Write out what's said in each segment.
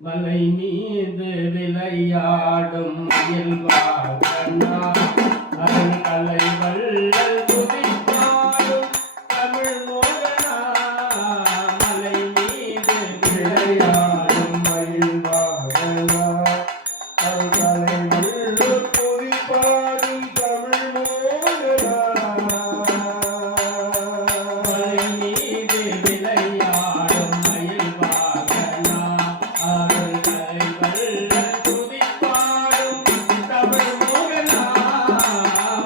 மலை மீது விளையாடும் அதன் கலை வள்ளல் துதிப்பாடும் தமிழ் மோகனா மலை மீது விளையாடும் மயில்வாகனா அதன் கலை வள்ளல் துதிப்பாடும் தமிழ் மோகனா மலை மீது விளையாடும் மயில்வாகனா அதன் கலை வள்ளல் துதிப்பாடும் தமிழ் மோகனா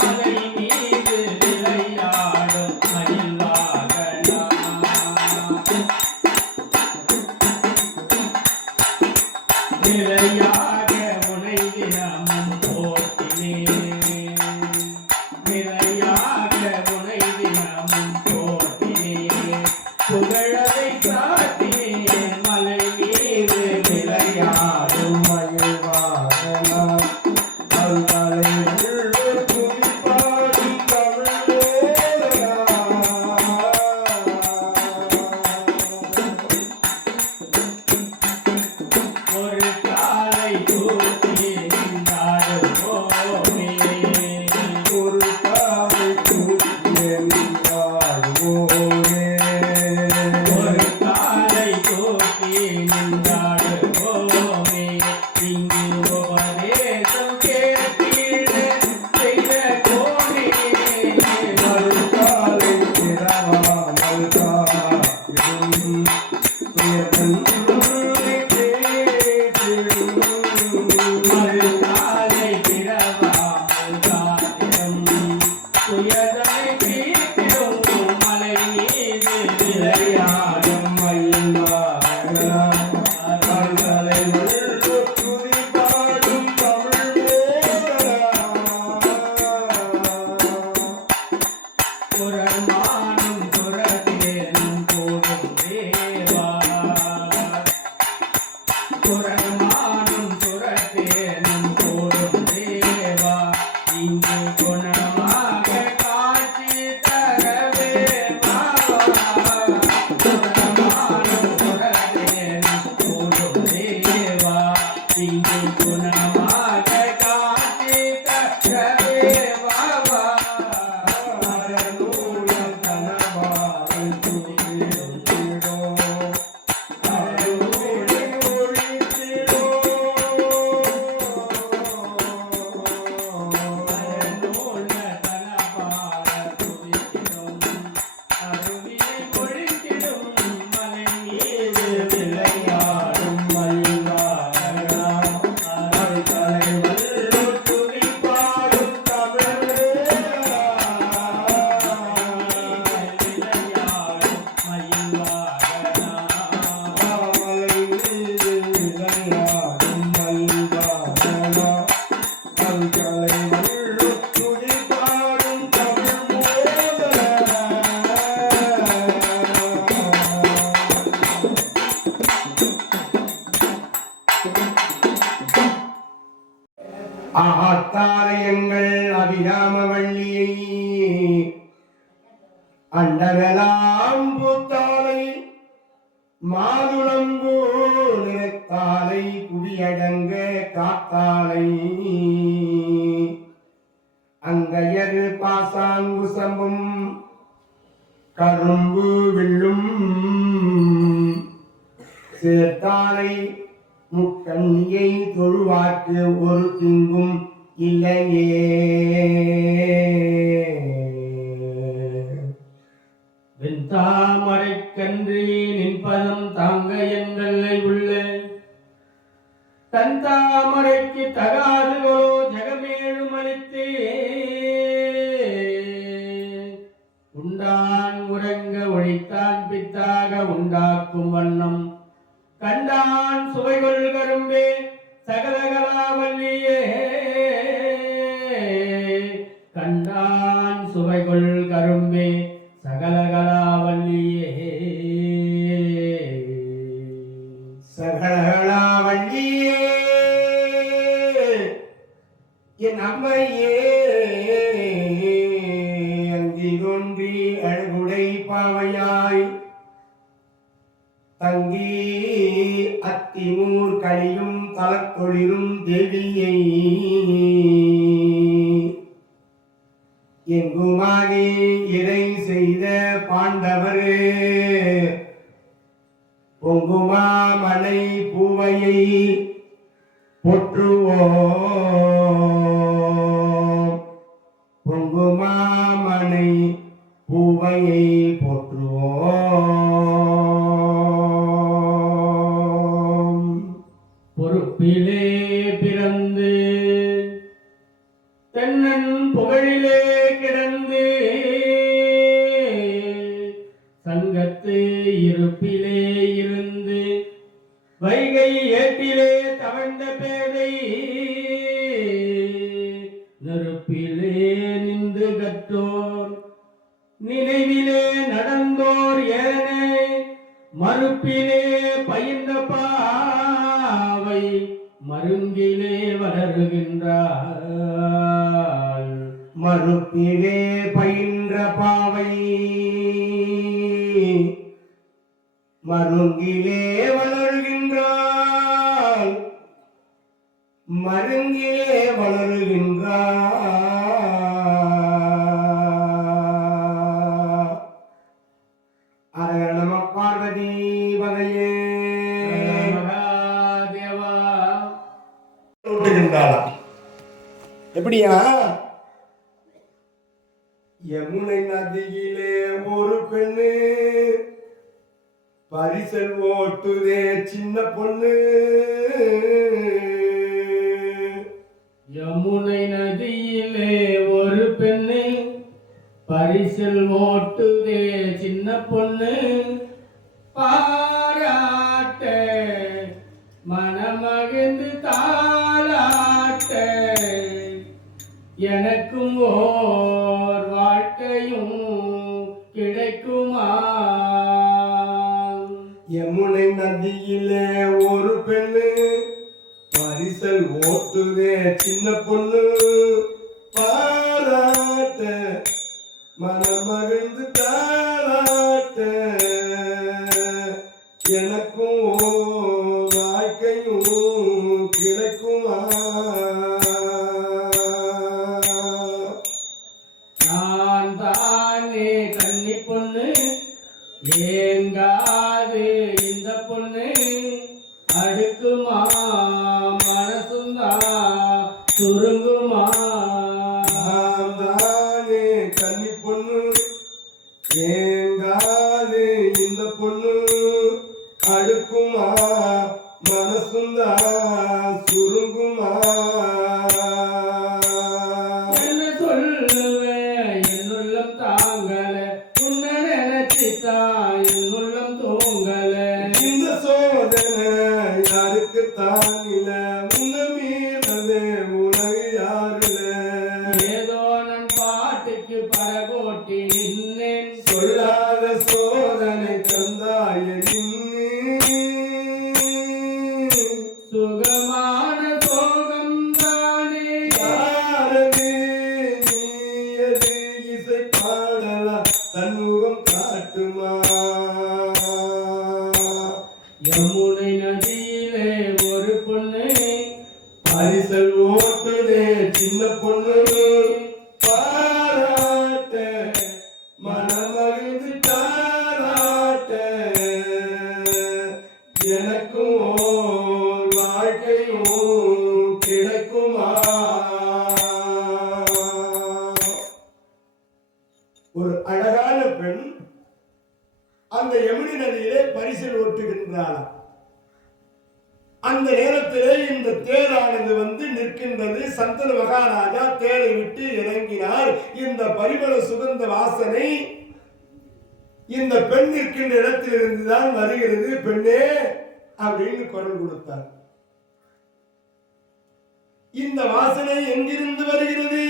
மலை மீது விளையாடும் மயில்வாகனா நிலையாக உனை தினமும் போற்றினேன் நிலையாக உனை தினமும் போற்றினேன் புகழதை காட்டினேன் மலை மீது விளையாடும் மயில்வாகனா அல்கலை வள்ளல் துதிப்பாடும் தமிழ் ஒரு காலை தூக்கி நின்றாடுவோமே ஒரு காலை தூக்கி நின்றாடுவோமே ஒரு காலை தூக்கி நின்றாடுவோமே இங்கு உபதேசம் கேட்டீட செய்த கோமே ஒரு காலை திறவாமல் காத்திடும் மறுநாளை பிறவாமல் காத்திடும் துயரை தீர்த்திடும் மலை மீது விளையாடும் மயில்வாகனா அல்கலை வள்ளல் துதிப்பாடும் தமிழ் மோகனா புறமானும் புறத்தேனும் போடும் தேவா புறமானும் புறத்தேனும் போடும் தேவா இங்கு குணமாக காட்சி தரவே புறமானும் புறத்தேனும் போடும் தேவா இங்கு குணமாக காட்சி தரவே அறநூலம் தனவாரல் துதித்திடோ அருளை ஒழித்திடோ அறநூல தனவாரல் துதித்திடும் அருவியை ஒழித்திடும் மலை மீது விளையாடும் மயில்வாகனா அல்கலை வள்ளல் துதிப்பாடும் தமிழ் விளையாடும் மயில்வாகனா மலை மீது விளையாடும் மயில்வாகனா அல்கலை வள்ளல் துதிப்பாடும் தமிழ் மோகனா ஆத்தாலயங்கள் அபிராம வள்ளியை அண்டமெல்லாம் பூத்தாலை மாதுளம்பூ நிறத்தாலை குடியடங்க காத்தாலை அங்கையர் பாசாங்குசமும் கரும்பு வில்லும் சேர்த்தாலை முக்கண்ணியை தொழுவாக்கு ஒரு திங்கும் இல்லையே வெண்தாமரைக்கன்று நின்பதம் தாங்க எங்களை உள்ள தன் தாமரைக்கு தகாதுகளோ ஜகமேழும் அளித்தே உண்டான் உறங்க ஒழித்தான் பித்தாக உண்டாக்கும் வண்ணம் கண்டான் சுவைகொள் கரும்பே சகலகலாவல்லியே என் அம்மையே அங்கி தோன்றி அழகுடை பாவையாய் தங்கி அத்திமூர் கலியும் தலத்தொழிலும் தேவியை எங்குமாகி இறை செய்த பாண்டவர் பொங்குமா மலை பூவையை போற்றுவோம் பொங்குமா மலை பூவையை போற்றுவோம். பொறுப்பிலே பிறந்து தென்னன் புகழிலே கிடந்து சங்கத்து இருப்பிலே இருந்து வைகை ஏட்டிலே தவழ்ந்த பேதை நெருப்பிலே நின்று கற்றோர் நினைவிலே நடந்தோர் ஏனே மறுப்பிலே பயின்ற பாவை மருங்கிலே வளருகின்றாள். மறுப்பிலே பயின்ற பாவை மருங்கிலே வளர்கின்றாள் மருங்கிலே வளருகின்றாள். அரகர நம பார்வதி வகையே மகாதேவா. எப்படியா யமுனை நதியிலே ஒரு பெண்ணு பரிசல் ஓட்டுதே சின்ன பொண்ணு. யமுனை நதியிலே ஒரு பெண்ணு பரிசல் ஓட்டுதே சின்ன பொண்ணு. பாராட்ட மனமகிழ்ந்து தாளாட்ட எனக்கும் ஓர் வாழ்க்கையும் கிடைக்குமா. யமுனை நதியிலே ஒரு பெண்ணு பரிசல் ஓட்டுதே சின்ன பொண்ணு. பாராட்ட மனமகிழ்ந்து தாளாட்ட எனக்கும் வாழ்க்கையும் கிடைக்குமா. நான் தானே கன்னி பொண்ணு ஏங்காது இந்த பொண்ணு அடுக்குமா மனசுந்தா சுருங்குமா. நான் தானே கன்னி பொண்ணு ஏங்காது இந்த பொண்ணு அடுக்குமா மனசுந்தா சுருங்குமா. என்ன சொல்லுவேன் என்னுள்ளம் தாங்கல உன்னை நினைச்சித்தான் என்னுள்ளம் தூங்கல. இந்த சோதனை யாருக்கு தான் இல்ல உன்ன மீறவே உலகு யாருல. ஏதோ நான் பாட்டுக்கு பரகோட்டி நின்னேன் சொல்லாத சோதனை தந்தாய நின்னு. சுகமான சோகம் தானே யாரது நீயது இசை பாடலாம் தன்முகம் காட்டுமா. யமுனை நதியிலே ஒரு பொண்ணு பரிசல் ஓட்டுதே சின்ன பொண்ணு. பாராட்ட மனமகிழ்ந்து தாராட்ட எனக்கும் ஓர் வாழ்க்கையும் கிடைக்குமா. ஒரு அழகான பெண் அந்த யமுனை நதியிலே பரிசல் ஓட்டுகின்றாளாம். அந்த நேரத்திலே இந்த தேரானது வந்து நிற்கின்றது. சந்தன மகாராஜா தேரை விட்டு இறங்கினார். இந்த பரிமள சுகந்த வாசனை இந்த பெண் நிற்கின்ற இடத்திலிருந்துதான் வருகிறது. பெண்ணே அப்படின்னு குரல் கொடுத்தார். இந்த வாசனை எங்கிருந்து வருகிறது?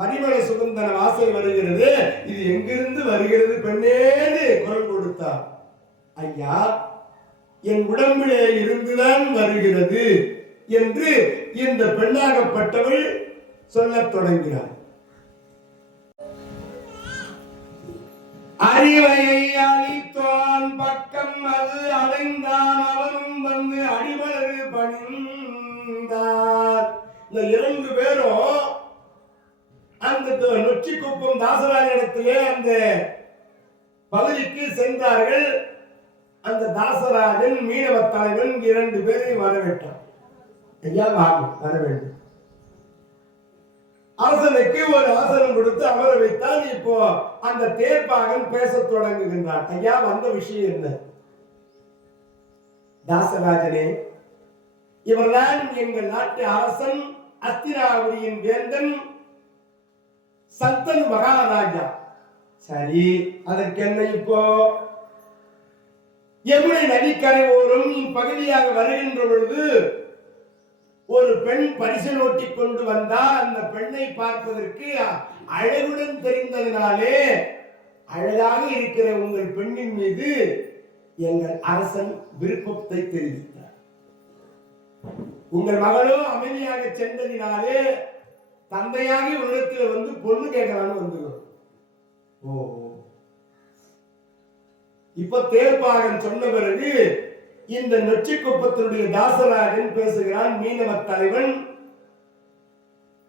பரிமள சுகந்தன வாசனை வருகிறது. இது எங்கிருந்து வருகிறது பெண்ணேன்னு குரல் கொடுத்தார். ஐயா, என் உடம்பிலே இருந்துதான் வருகிறது என்று இந்த பெண்ணாகப்பட்டவள் சொல்லத் தொடங்கினார். அறிவையை அளித்தான் பக்கம் அது அடைந்தான் அவனும் வந்து அடிமலர் பணிந்தார். இந்த 2 பேரும் அந்த நொச்சிக்குப்பம் தாசராஜனிடத்திலே அந்த பகுதிக்கு சென்றார்கள். அந்த தாசராஜன் மீனவ தலைவன் 2 பேரையும் வரவேற்றான். ஐயா வாங்க, வர வேண்டும். அரசனுக்கு ஒரு ஆசனம் கொடுத்து அமர வைத்தான். இப்போ அந்த தேர்ப்பாகன் பேசத் தொடங்குகின்றான். ஐயா, வந்த விஷயம் என்ன? தாசராஜனே, இவர்தான் எங்கள் நாட்டு அரசன், அஸ்தினாபுரியின் வேந்தன், சந்தனு மகாராஜா. சரி, அதற்கு என்ன? இப்போ யமுனை நதிக்கரை ஓரம் பகுதியாக வருகின்ற பொழுது ஒரு பெண் பரிசு நோட்டி கொண்டு வந்தால் அந்த பெண்ணை பார்ப்பதற்கு அழகுடன் தெரிந்ததினாலே அழகாக இருக்கிற உங்கள் பெண்ணின் மீது எங்கள் அரசன் விருப்பத்தை தெரிவித்தார். உங்கள் மகளோ அமைதியாக சென்றதினாலே தந்தையாக உலகத்தில் வந்து பொண்ணு கேட்கலான்னு வந்துடும். ஓ, இப்ப தேர்ப்பாகன் சொன்ன பிறகு இந்த நொச்சிக்குப்பத்தினுடைய தாசராஜன் பேசுகிறான். மீனவ தலைவன்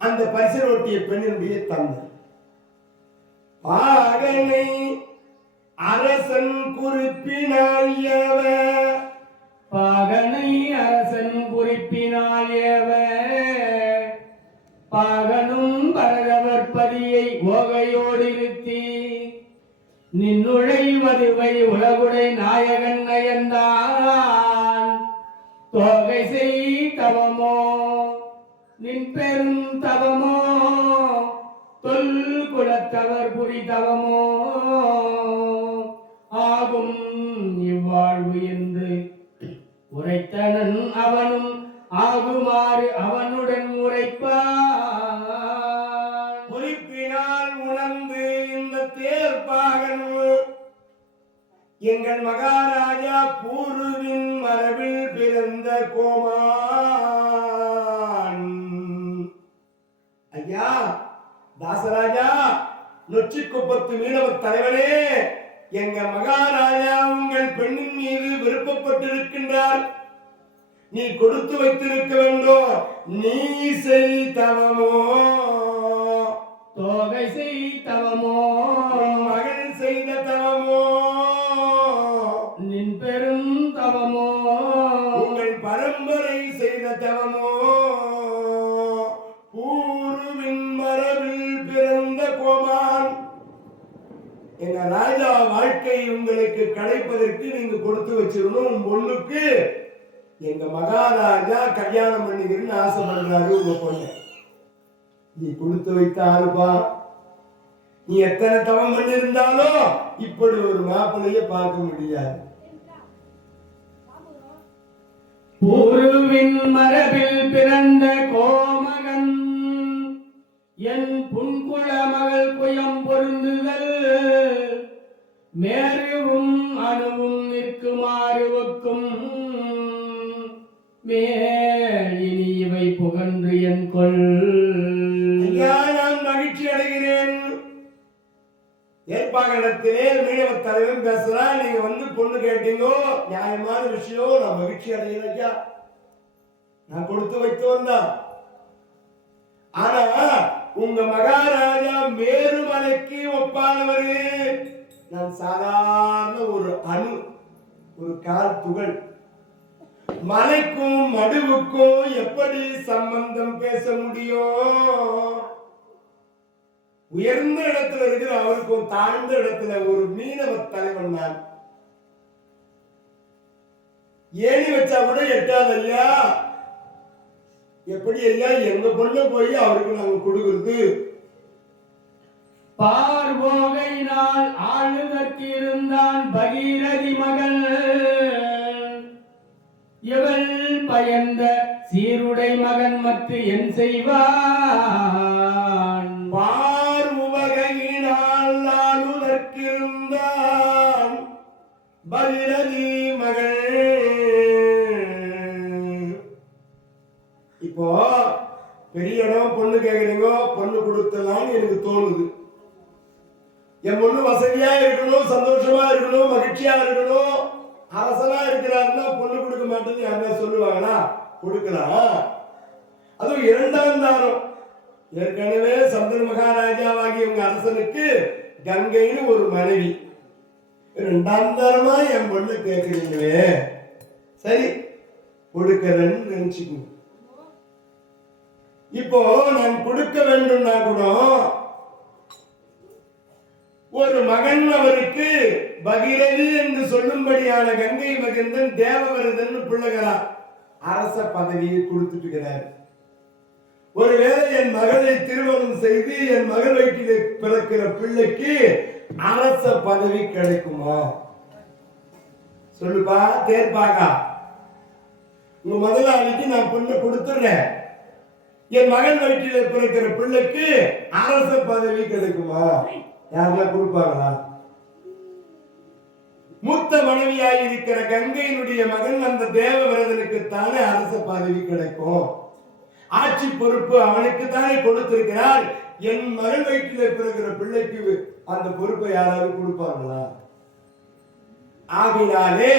அந்த பரிசு ரொட்டிய பெண்ணினுடைய தந்தை. பாகனை அரசன் குறிப்பினால் ஏவ, பாகனை அரசன் குறிப்பினால் ஏவ, பாகனும் பரதவர் பதியை ஓகையோடு இருத்தி நின்னுழைவதுவை உலகுடை நாயகன் நயந்தான் தோகை செய் தவமோ நின் பெரும் தவமோ தொல் குலத்தவர் புரி தவமோ ஆகும் இவ்வாழ்வு என்று உரைத்தனன் அவனும் ஆகுமாறு அவனுடன் உரைப்பான். குறிப்பினால் உணர்ந்து இந்த தேர்ப்பாகன் எங்கள் மகாராஜா பூர்வின் மரபில் பிறந்த கோமான். ஐயா தாசராஜா, நொச்சிக்குப்பத்து மீனவ தலைவனே, எங்க மகாராஜா உங்கள் பெண்ணின் மீது விருப்பப்பட்டிருக்கின்றார். நீ கொடுத்து வைத்திருக்க வேண்டும். நீ செய் தவமோ, தோகை செய் தவமோ, மகள் செய்த தவமோ, நின் பெரும் தவமோ, உங்கள் பரம்பரை செய்த தவமோ, பூர்வின் மரபில் பிறந்த கோமான். எங்க ராஜா வாழ்க்கை உங்களுக்கு கிடைப்பதற்கு நீங்க கொடுத்து வச்சிடணும். பொண்ணுக்கு எங்க மகாராஜா கல்யாணம் பண்ணிக்கிறேன்னு ஆசைப்படுறாரு உங்க பொண்ணு. நீ கொடுத்து வைத்தாருப்பா. நீ எத்தனை தவம் பண்ணிருந்தாலும் இப்படி ஒரு மாப்பிள்ளைய பார்க்க முடியாது. பூர்வின் மரபில் பிறந்த கோமகன் என் புன்குள மகள் குயம் பொருந்துதல் மேருவும் அணுவும் நிற்குமாறு ஒக்கும் மேல் இனி இவை புகன்று என் கொள். நான் மகிழ்ச்சி அடைகிறேன். ஏற்பாகத்திலே மீனவ தலைவன் பேசுறான். நீங்க வந்து பொண்ணு கேட்டீங்கோ, நியாயமான விஷயம். நான் மகிழ்ச்சி அடைகிறேன் ஐயா. நான் கொடுத்து வைத்து வந்தான். ஆனா உங்க மகாராஜா மேருமலைக்கு ஒப்பானவரு. நான் சாதாரண ஒரு அணு, ஒரு கால் துகள். மலைக்கும் மடுவுக்கும் எப்படி சம்பந்தம் பேச முடியும்? உயர்ந்த இடத்துல இருக்கிற அவருக்கும் தாழ்ந்த இடத்துல ஒரு மீனவ தலைவன் நான். ஏணி வச்சா கூட எட்டாது ஐயா. எப்படி ஐயா எங்க பொண்ணு போய் அவருக்கு நாங்க கொடுக்கிறது? பார்வோகையினால் ஆளுதற்கு இருந்தான் பகீரதி மகள். இவள் பயந்த சீருடை மகன் மற்ற என் செய்வான்? பார்வுவகையினால் ஆளுதற்கு இருந்தான் பகீரதி மகள். இப்போ பெரிய இடம் பொண்ணு கேக்குறீங்க, பொண்ணு கொடுத்தலான்னு எனக்கு தோணுது. என் பொண்ணு வசதியா இருக்கணும், சந்தோஷமா இருக்கணும், மகிழ்ச்சியா இருக்கணும். அரசனா இருக்கிறாருன்னா பொண்ணு கொடுக்க மாட்டேன்னு யாருன்னா சொல்லுவாங்களா? கொடுக்கலாம். அதுவும் 2ஆம் தாரம். ஏற்கனவே சந்திர மகாராஜாவாகிய உங்க அரசனுக்கு கங்கைன்னு ஒரு மனைவி. 2ஆம் தாரமா என் பொண்ணு கேட்கிறீங்களே, சரி கொடுக்கிறேன்னு நினைச்சுக்கணும். இப்போ நான் கொடுக்க வேண்டும்னா கூட ஒரு மகன் அவருக்கு பகிரதி என்று சொல்லும்படியான கங்கை மகந்தன் தேவவரதன் பிள்ளைகிறார். அரச பதவியை கொடுத்துட்டுகிறார். ஒருவேளை என் மகளை திருமணம் செய்து என் மகள் வயிற்றிலே பிறக்கிற பிள்ளைக்கு அரச பதவி கிடைக்குமா? சொல்லுப்பா தேர்ப்பாகா. உங்க முதலாளிக்கு நான் பொண்ணு கொடுத்துறேன், என் மகன் வயிற்றிலே பிறக்கிற பிள்ளைக்கு அரச பதவி கிடைக்குமா? யாரெல்லாம் கொடுப்பாங்களா? மூத்த மனைவியாய் இருக்கிற கங்கையினுடைய மகன் அந்த தேவவிரதனுக்கு தானே அரச பதவி கிடைக்கும். ஆட்சி பொறுப்பு அவனுக்கு தானே கொடுத்திருக்கிறார். என் மகன் வயிற்றிலே பிறக்கிற பிள்ளைக்கு அந்த பொறுப்பை யாராவது கொடுப்பாங்களா? ஆகினாலே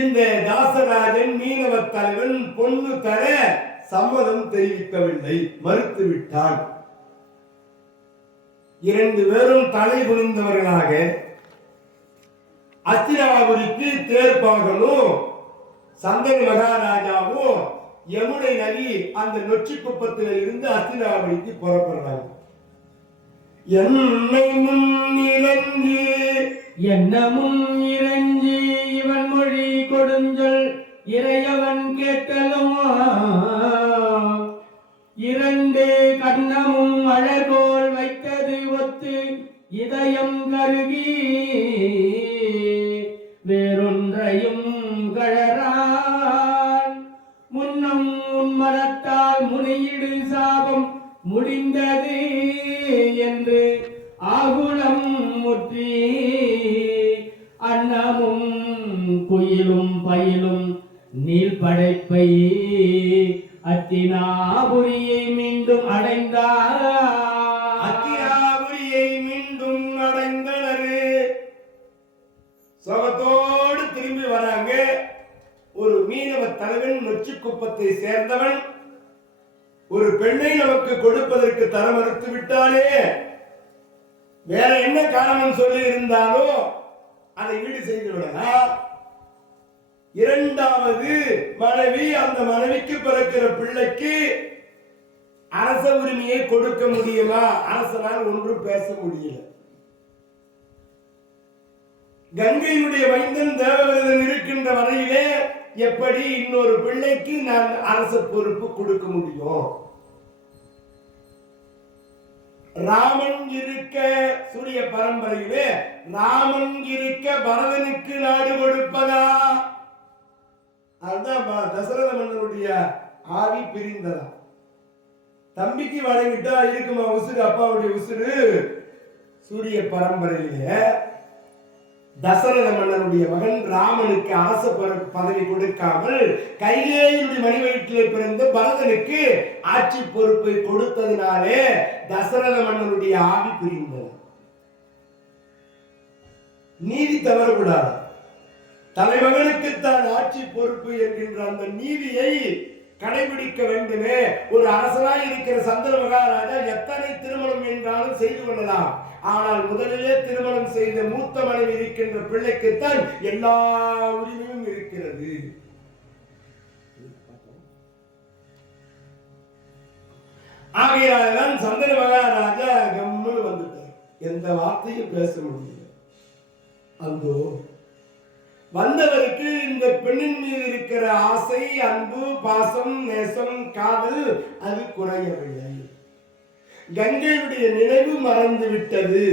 இந்த தாசராஜன் மீனவ தலைவன் பொண்ணு தர சம்மதம் தெரிவிக்கவில்லை, மறுத்து விட்டான். 2 பேரும் தலை குனிந்தவர்களாக அஸ்தினாபுரிக்கு தேர்ப்பாகலும் சந்தன மகாராஜாவும் யமுனை நதி அந்த நொச்சி குப்பத்தில் இருந்து அஸ்தினாபுரிக்கு புறப்படுறாங்க. என்னமும் இறஞ்சி இவன் மொழி கொடுஞ்சொல் இறையவன் கேட்டலும் 2 கண்ணமும் அழகோல் வைத்தது ஒத்து இதயம் கருகி வேறொன்றையும் கழறான். முன்னம் உன்மரத்தால் முனையிடு சாபம் முடிந்தது என்று ஆகுலம் முற்றி அன்னமும் குயிலும் பயிலும் நீல் படைப்பை அத்தினாபுரியை மீண்டும் அடைந்தார். அத்தினாபுரியை மீண்டும் அடைந்தனர். சோகத்தோடு திரும்பி வராங்க. ஒரு மீனவ தலைவன் நொச்சி குப்பத்தை சேர்ந்தவன் ஒரு பெண்ணை நமக்கு கொடுப்பதற்கு தர மறுத்து விட்டாலே, வேற என்ன காரணம் சொல்லி இருந்தாலோ அதை ஈடு செய்து விடலாம். 2வது மனைவி, அந்த மனைவிக்கு பிறக்கிற பிள்ளைக்கு அரச உரிமையை கொடுக்க முடியுமா? அரசனால் ஒன்றும் பேச முடியல. கங்கையினுடைய மைந்தன் தேவவிரதன் இருக்கின்ற வரையிலே எப்படி இன்னொரு பிள்ளைக்கு நான் அரச பொறுப்பு கொடுக்க முடியும்? ராமன் இருக்க சூரிய பரம்பரையிலே ராமன் இருக்க பரதனுக்கு நாடு கொடுப்பதா? அதுதான் தசரத மன்னனுடைய ஆவி பிரிந்ததா. தம்பிக்கு வழங்கிட்டா இருக்குமா உசுறு, அப்பாவுடைய உசுறு. சூரிய பரம்பரையிலே தசரத மன்னனுடைய மகன் ராமனுக்கு அரச பதவி கொடுக்காமல் கைகேயினுடைய மணி வயிற்றிலே பிறந்த பரதனுக்கு ஆட்சி பொறுப்பை கொடுத்ததினாலே தசரத மன்னனுடைய ஆவி பிரிந்தது. நீதி தவறக்கூடாது. தலைமகனுக்கு தான் ஆட்சி பொறுப்பு என்கின்ற அந்த நீதியை கடைபிடிக்க வேண்டுமே. ஒரு அரசனாய் இருக்கிற சந்திர மகாராஜா எத்தனை திருமணம் என்றாலும் செய்து கொள்ளலாம். ஆனால் முதலிலே திருமணம் செய்த மூத்த மனைவி இருக்கின்ற பிள்ளைக்குத்தான் எல்லா உரிமையும் இருக்கிறது. ஆகையால்தான் சந்திர மகாராஜா கம்முன்னு வந்துட்டார். எந்த வார்த்தையும் பேச முடியல. அந்தோ வந்தவருக்கு இந்த பெண்ணின் மீது இருக்கிற ஆசை, அன்பு, பாசம், நேசம், காதல் அது குறையவில்லை. கங்கையுடைய நினைவு மறந்து விட்டது.